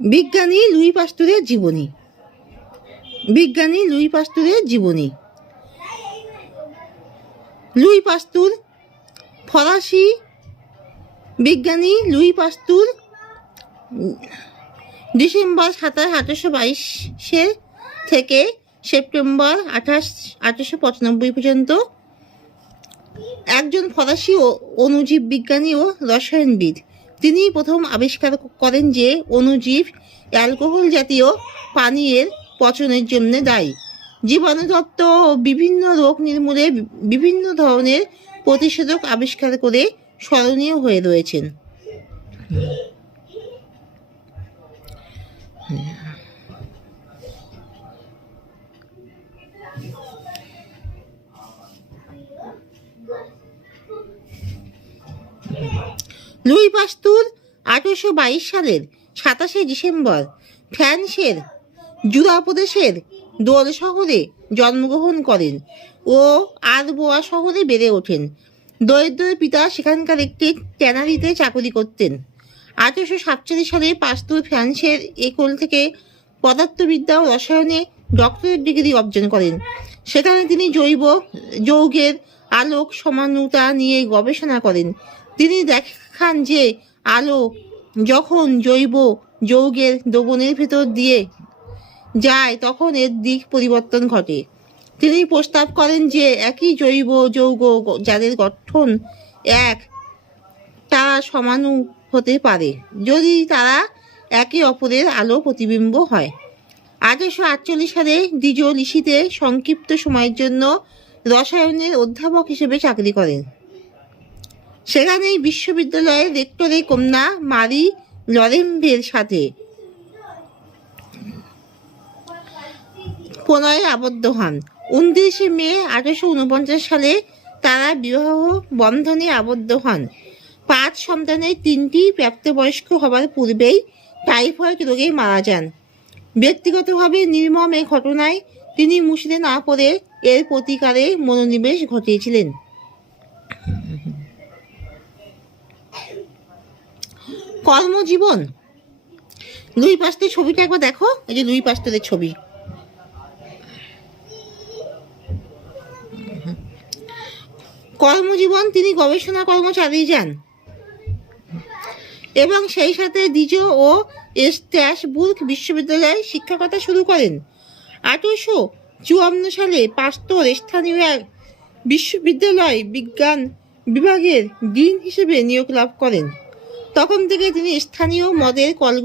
বিজ্ঞানী লুই পাস্তুরের জীবনী। বিজ্ঞানী লুই পাস্তুরের জীবনী। লুই পাস্তুর ফরাসি বিজ্ঞানী লুই পাস্তুর ডিসেম্বর 27, 1822 থেকে সেপ্টেম্বর 28, 1895 পর্যন্ত একজন ফরাসি অণুজীব বিজ্ঞানী ও রসায়নবিদ। তিনি প্রথম আবিষ্কার করেন যে অণুজীব অ্যালকোহল জাতীয় পানীয়ের পচনের জন্য দায়ী। জীবাণুতত্ত্ব ও বিভিন্ন রোগ নির্মূলে বিভিন্ন ধরনের প্রতিষেধক আবিষ্কার করে স্মরণীয় হয়ে রয়েছেন। লুই পাস্তুর 1822 সালের 27 ডিসেম্বর ফ্রান্সের জুরা প্রদেশের দোল শহরে জন্মগ্রহণ করেন ও আরবোয়া শহরে বেড়ে ওঠেন। দরিদ্র পিতা সেখানকার একটি ট্যানারিতে চাকরি করতেন। 1847 সালে পাস্তুর ফ্রান্সের একল থেকে পদার্থবিদ্যা ও রসায়নে ডক্টরেট ডিগ্রি অর্জন করেন। সেখানে তিনি জৈব যৌগের আলোক সমানুতা নিয়ে গবেষণা করেন। তিনি দেখান যে আলো যখন জৈব যৌগের দ্রবণের ভেতর দিয়ে যায় তখন এর দিক পরিবর্তন ঘটে। তিনি প্রস্তাব করেন যে একই জৈব যৌগ যাদের গঠন এক তারা সমাণু হতে পারে যদি তারা একে অপরের আলো প্রতিবিম্ব হয়। 1848 সালে ডিজো লিসিতে সংক্ষিপ্ত সময়ের জন্য রসায়নের অধ্যাপক হিসেবে চাকরি করেন। সেখানেই বিশ্ববিদ্যালয়ের রেক্টরের কন্যা মারি লরেম্বের সাথে প্রণয়ে আবদ্ধ হন। 29 মে 1849 সালে তারা বিবাহ বন্ধনে আবদ্ধ হন। 5 সন্তানের 3টি প্রাপ্তবয়স্ক হবার পূর্বেই টাইফয়েড রোগে মারা যান। ব্যক্তিগতভাবে নির্মম এই ঘটনায় তিনি মুষড়ে না পড়ে এর প্রতিকারে মনোনিবেশ ঘটিয়েছিলেন। কর্মজীবন। লুই পাস্তুর ছবিটা একবার দেখো, এই যে লুই পাস্তুরের ছবি। কর্মজীবন, তিনি গবেষণা কর্ম চালিয়ে যান এবং সেই সাথে ডিজো ও স্ট্র্যাসবুর্গ বিশ্ববিদ্যালয়ে শিক্ষকতা শুরু করেন। 1854 সালে পাস্তুর স্থানীয় এক বিশ্ববিদ্যালয় বিজ্ঞান বিভাগের ডিন হিসেবে নিয়োগ লাভ করেন। তখন থেকে তিনি স্থানীয় মদের কলগুলো